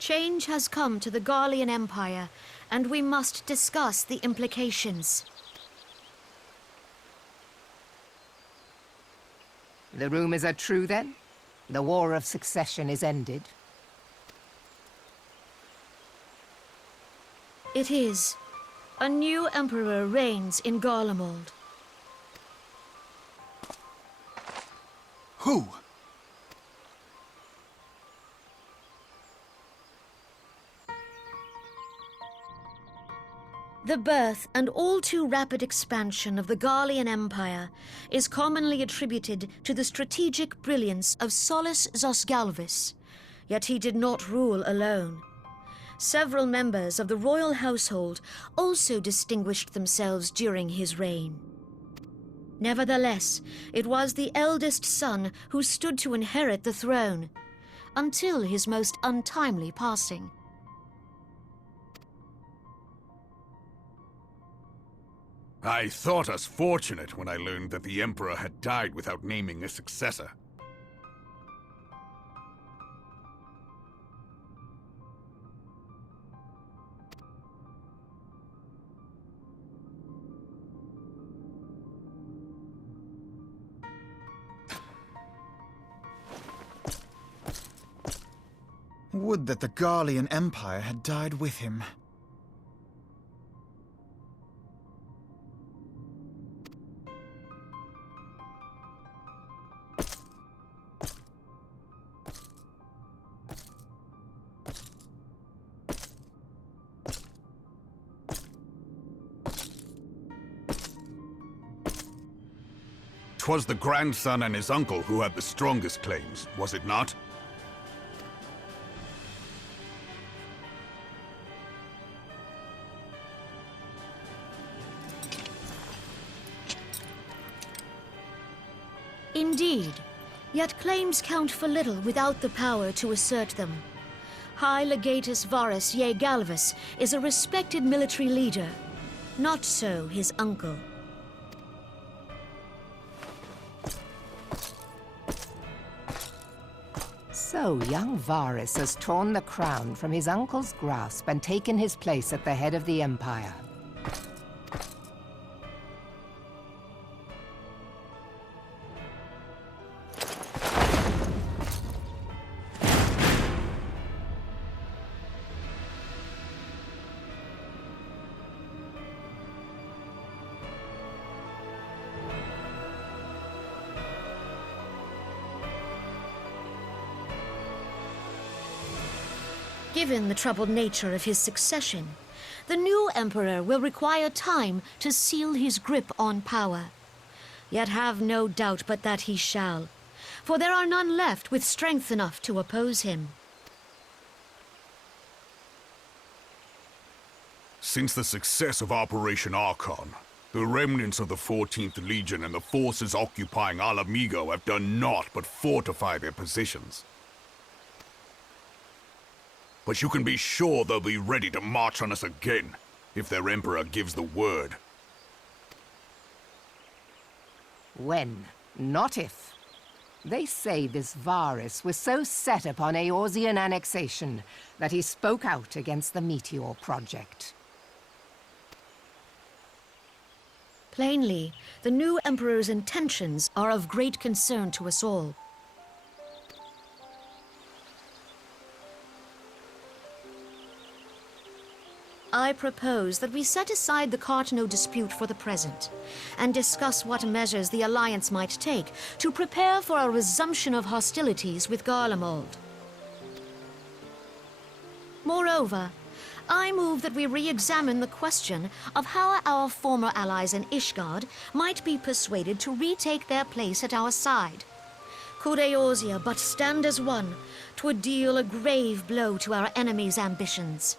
Change has come to the Garlean Empire, and we must discuss the implications. The rumors are true, then? The War of Succession is ended? It is. A new emperor reigns in Garlemald. Who? The birth and all too rapid expansion of the Garlean Empire is commonly attributed to the strategic brilliance of Solus Zosgalvis, yet he did not rule alone. Several members of the royal household also distinguished themselves during his reign. Nevertheless, it was the eldest son who stood to inherit the throne, until his most untimely passing. I thought us fortunate when I learned that the Emperor had died without naming a successor. Would that the Garlean Empire had died with him. 'Twas the grandson and his uncle who had the strongest claims, was it not? Indeed, yet claims count for little without the power to assert them. High Legatus Varus Ye Galvus is a respected military leader. Not so his uncle. So young Varus has torn the crown from his uncle's grasp and taken his place at the head of the Empire. Given the troubled nature of his succession, the new emperor will require time to seal his grip on power. Yet have no doubt but that he shall, for there are none left with strength enough to oppose him. Since the success of Operation Archon, the remnants of the 14th Legion and the forces occupying Alamigo have done naught but fortify their positions. But you can be sure they'll be ready to march on us again, if their Emperor gives the word. When, not if. They say this Varus was so set upon Eorzean annexation that he spoke out against the Meteor Project. Plainly, the new emperor's intentions are of great concern to us all. I propose that we set aside the Cartno dispute for the present, and discuss what measures the Alliance might take to prepare for a resumption of hostilities with Garlemald. Moreover, I move that we re-examine the question of how our former allies in Ishgard might be persuaded to retake their place at our side. Could Eorzea but stand as one, 'twould deal a grave blow to our enemies' ambitions.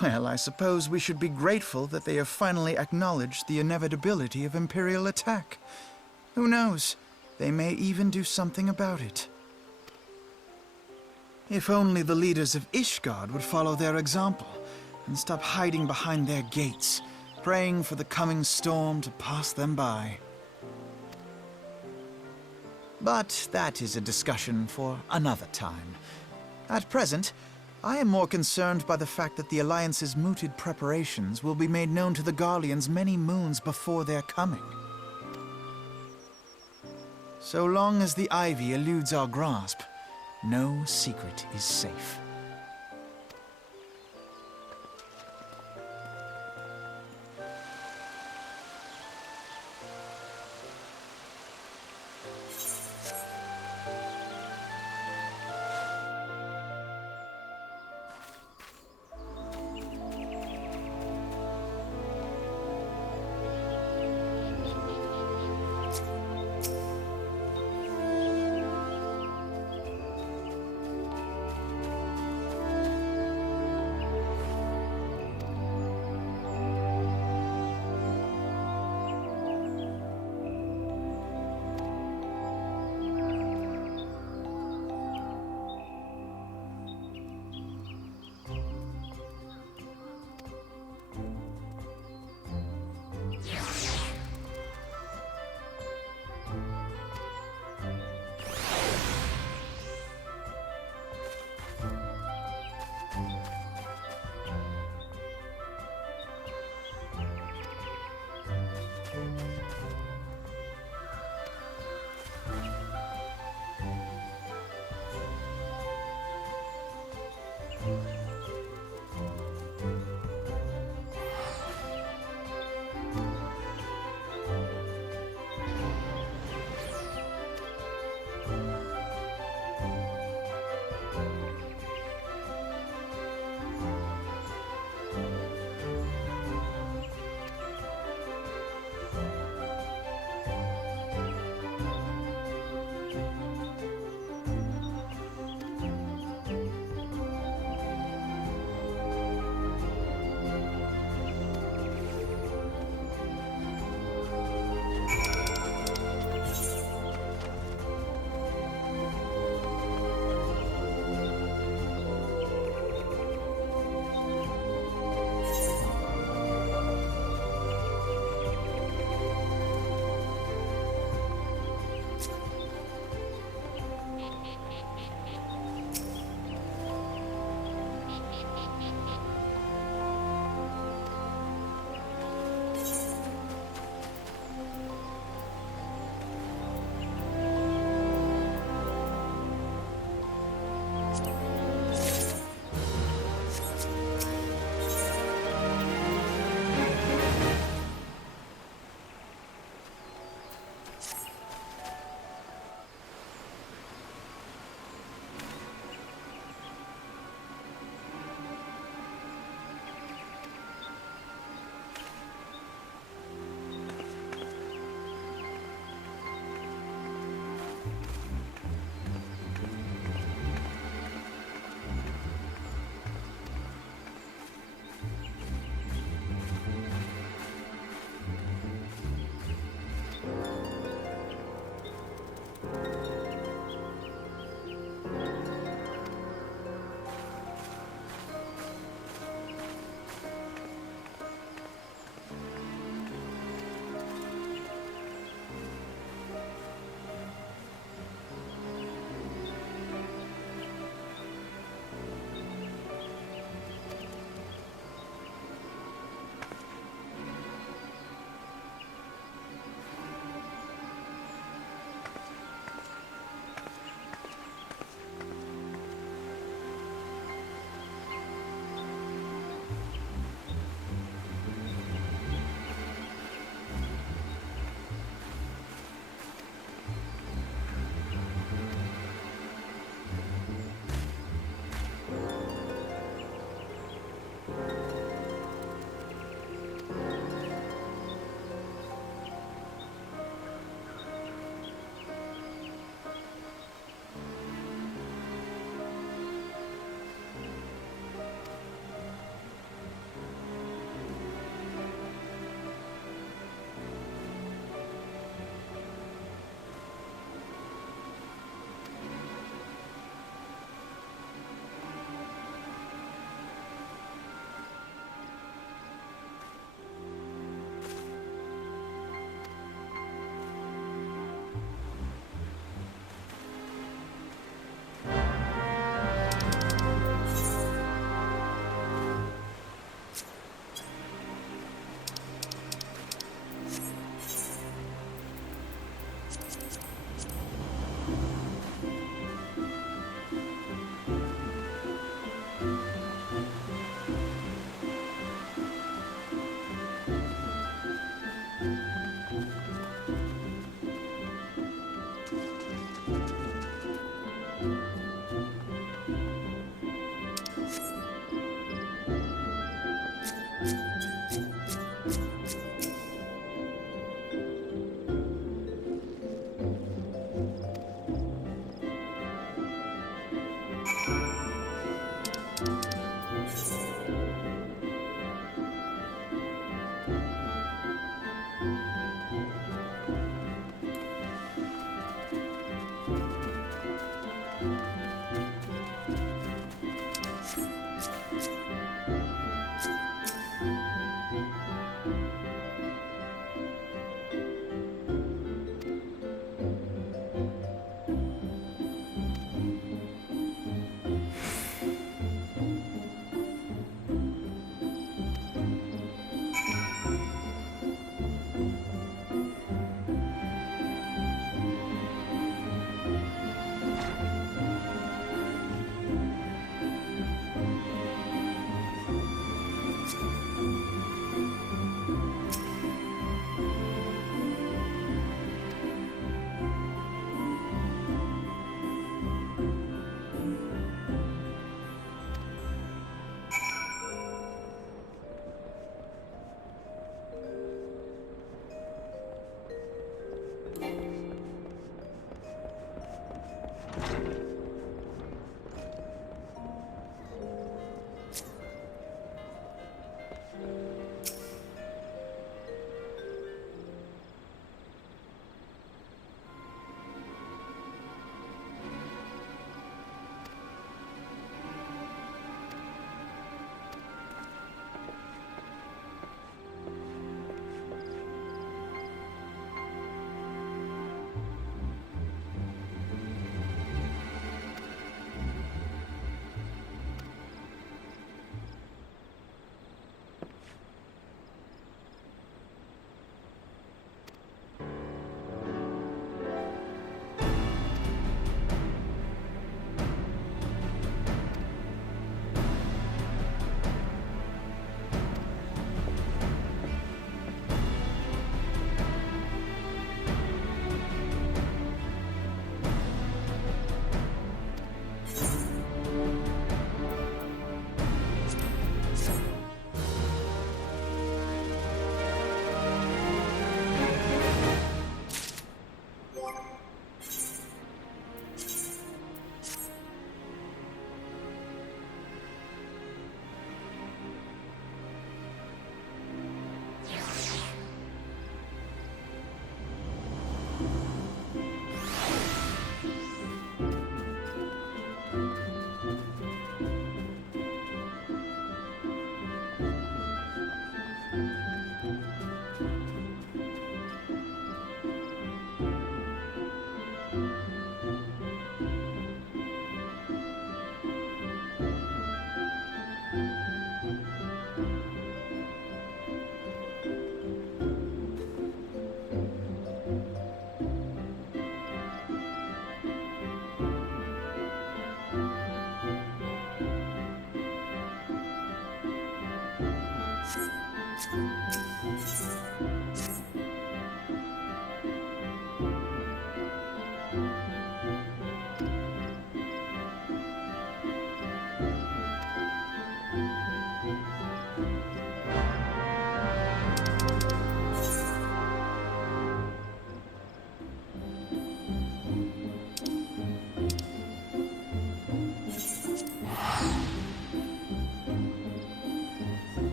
Well, I suppose we should be grateful that they have finally acknowledged the inevitability of Imperial attack. Who knows? They may even do something about it. If only the leaders of Ishgard would follow their example and stop hiding behind their gates, praying for the coming storm to pass them by. But that is a discussion for another time. At present, I am more concerned by the fact that the Alliance's mooted preparations will be made known to the Garleans many moons before their coming. So long as the Ivy eludes our grasp, no secret is safe.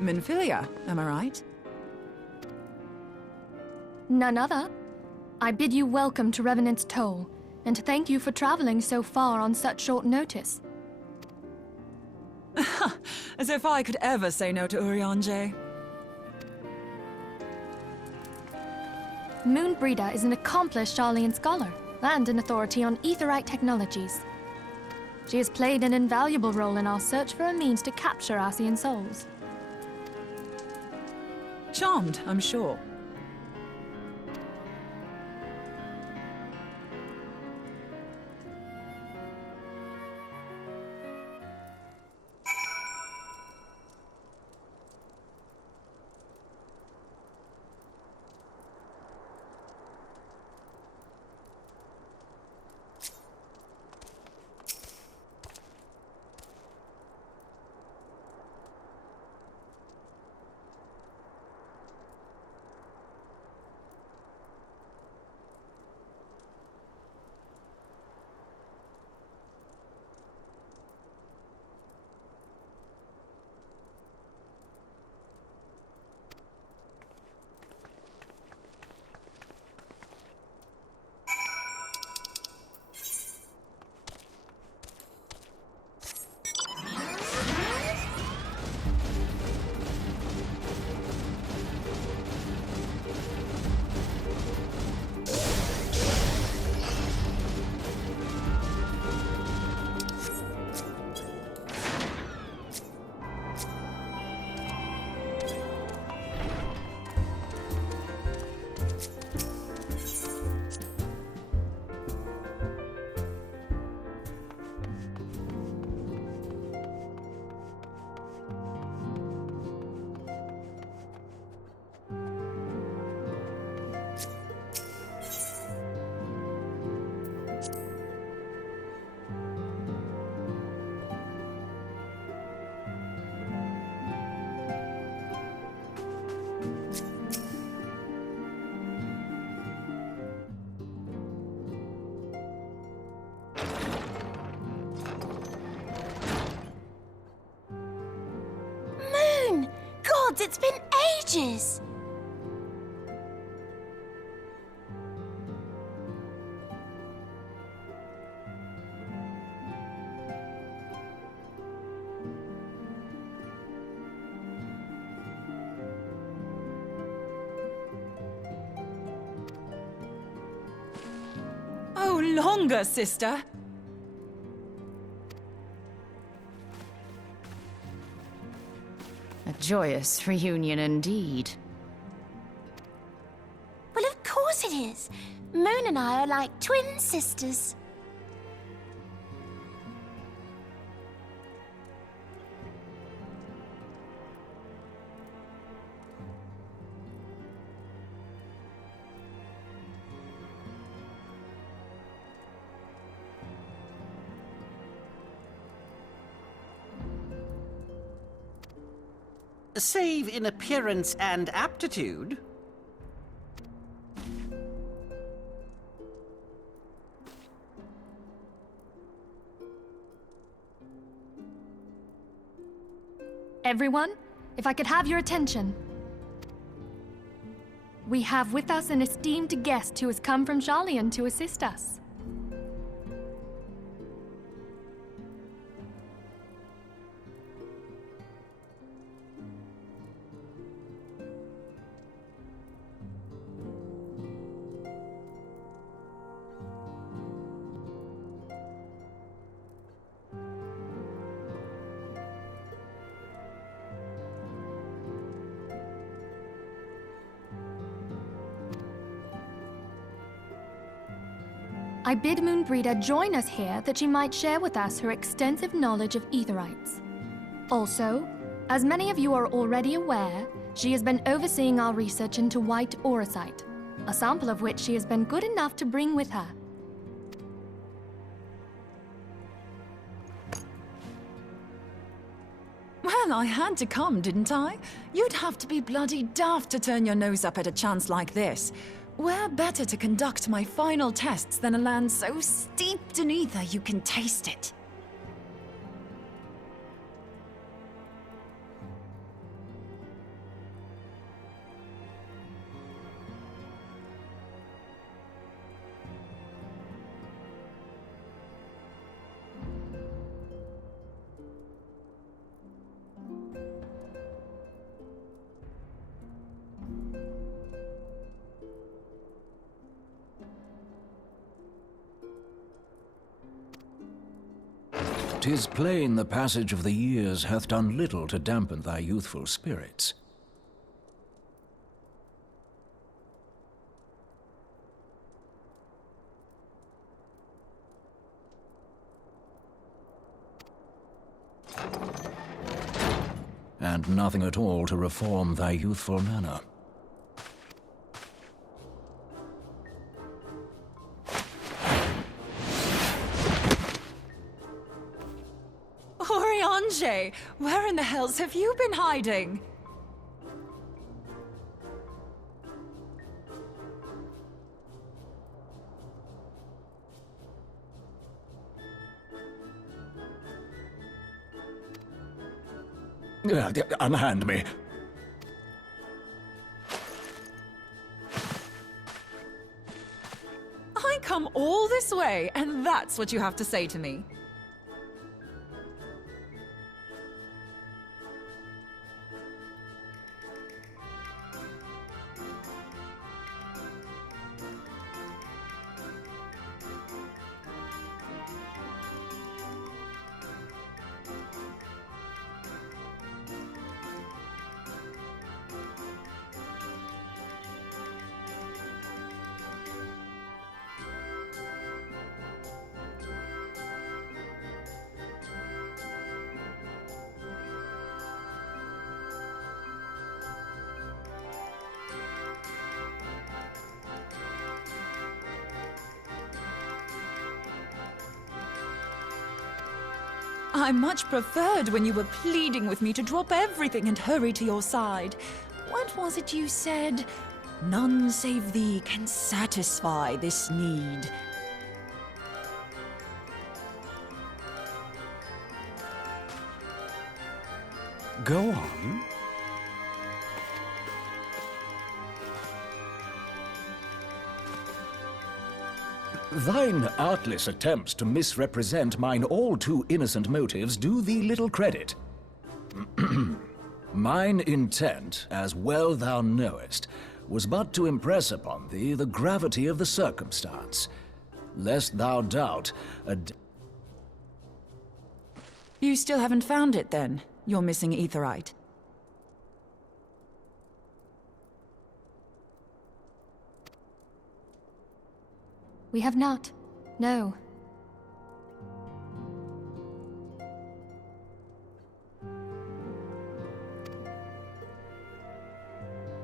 Minfilia, am I right? None other. I bid you welcome to Revenant's Toll, and thank you for traveling so far on such short notice. As if I could ever say no to Urianger. Moonbreeder is an accomplished Sharlayan scholar and an authority on aetherite technologies. She has played an invaluable role in our search for a means to capture Ascian souls. Charmed, I'm sure. Gods, it's been ages! Oh, longer, sister! A joyous reunion indeed. Well, of course it is. Moon and I are like twin sisters. Save in appearance and aptitude. Everyone, if I could have your attention. We have with us an esteemed guest who has come from Sharlayan to assist us. I bid Moonbreeder join us here that she might share with us her extensive knowledge of aetherites. Also, as many of you are already aware, she has been overseeing our research into white auracite, a sample of which she has been good enough to bring with her. Well, I had to come, didn't I? You'd have to be bloody daft to turn your nose up at a chance like this. Where better to conduct my final tests than a land so steeped in ether you can taste it? 'Tis plain the passage of the years hath done little to dampen thy youthful spirits. And nothing at all to reform thy youthful manner. Oriange, where in the hells have you been hiding? Unhand me. I come all this way, and that's what you have to say to me. I much preferred when you were pleading with me to drop everything and hurry to your side. What was it you said? None save thee can satisfy this need. Go on. Thine artless attempts to misrepresent mine all too innocent motives do thee little credit. Mine intent, as well thou knowest, was but to impress upon thee the gravity of the circumstance, lest thou doubt You still haven't found it, then? Your missing aetherite? We have not. No.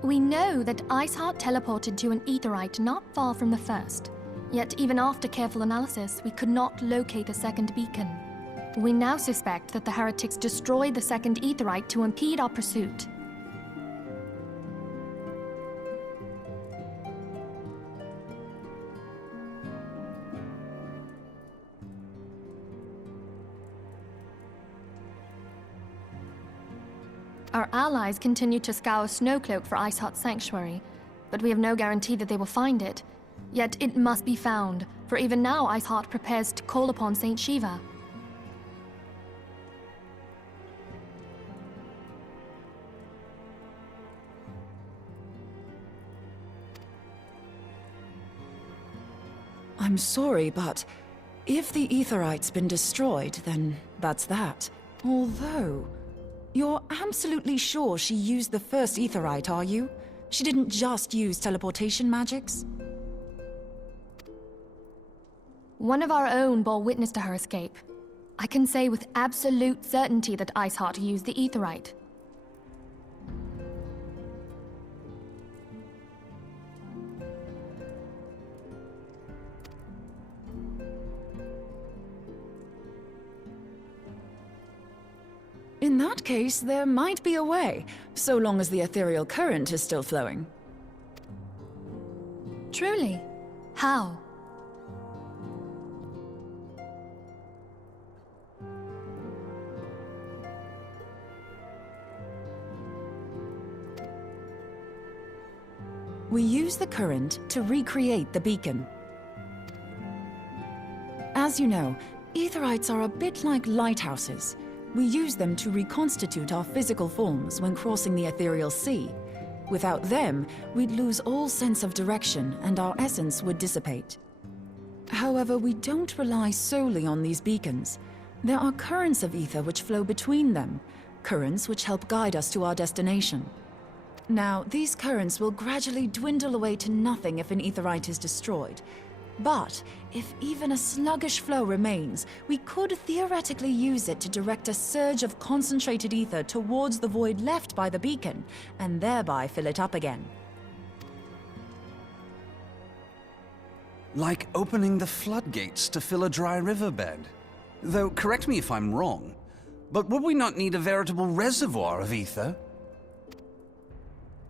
We know that Iceheart teleported to an aetherite not far from the first. Yet even after careful analysis, we could not locate the second beacon. We now suspect that the heretics destroyed the second aetherite to impede our pursuit. Our allies continue to scour Snowcloak for Iceheart's sanctuary, but we have no guarantee that they will find it. Yet it must be found, for even now Iceheart prepares to call upon Saint Shiva. I'm sorry, but if the aetherite's been destroyed, then that's that. Although, you're absolutely sure she used the first aetherite, are you? She didn't just use teleportation magics? One of our own bore witness to her escape. I can say with absolute certainty that Iceheart used the aetherite. In that case, there might be a way, so long as the ethereal current is still flowing. Truly? How? We use the current to recreate the beacon. As you know, aetherites are a bit like lighthouses. We use them to reconstitute our physical forms when crossing the ethereal sea. Without them, we'd lose all sense of direction and our essence would dissipate. However, we don't rely solely on these beacons. There are currents of ether which flow between them, currents which help guide us to our destination. Now, these currents will gradually dwindle away to nothing if an aetheryte is destroyed. But if even a sluggish flow remains, we could theoretically use it to direct a surge of concentrated ether towards the void left by the beacon, and thereby fill it up again. Like opening the floodgates to fill a dry riverbed. Though, correct me if I'm wrong, but would we not need a veritable reservoir of ether?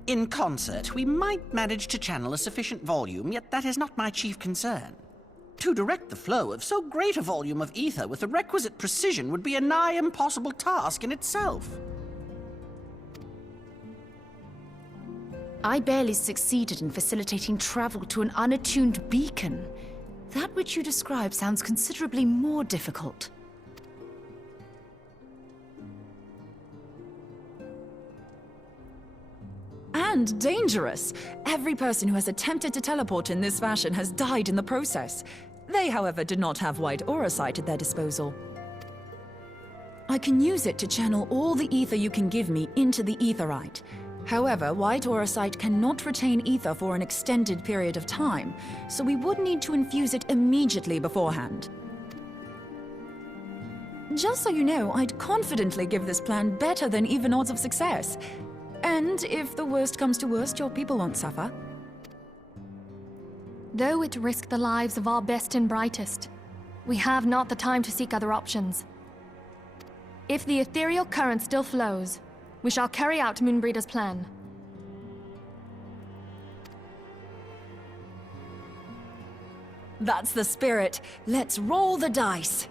In concert, we might manage to channel a sufficient volume, yet that is not my chief concern. To direct the flow of so great a volume of ether with the requisite precision would be a nigh impossible task in itself. I barely succeeded in facilitating travel to an unattuned beacon. That which you describe sounds considerably more difficult. And dangerous. Every person who has attempted to teleport in this fashion has died in the process. They, however, did not have white aura sight at their disposal. I can use it to channel all the ether you can give me into the aetheryte. However, white aura sight cannot retain ether for an extended period of time, so we would need to infuse it immediately beforehand. Just so you know, I'd confidently give this plan better than even odds of success. And if the worst comes to worst, your people won't suffer. Though it risked the lives of our best and brightest, we have not the time to seek other options. If the ethereal current still flows, we shall carry out Moonbreeder's plan. That's the spirit. Let's roll the dice.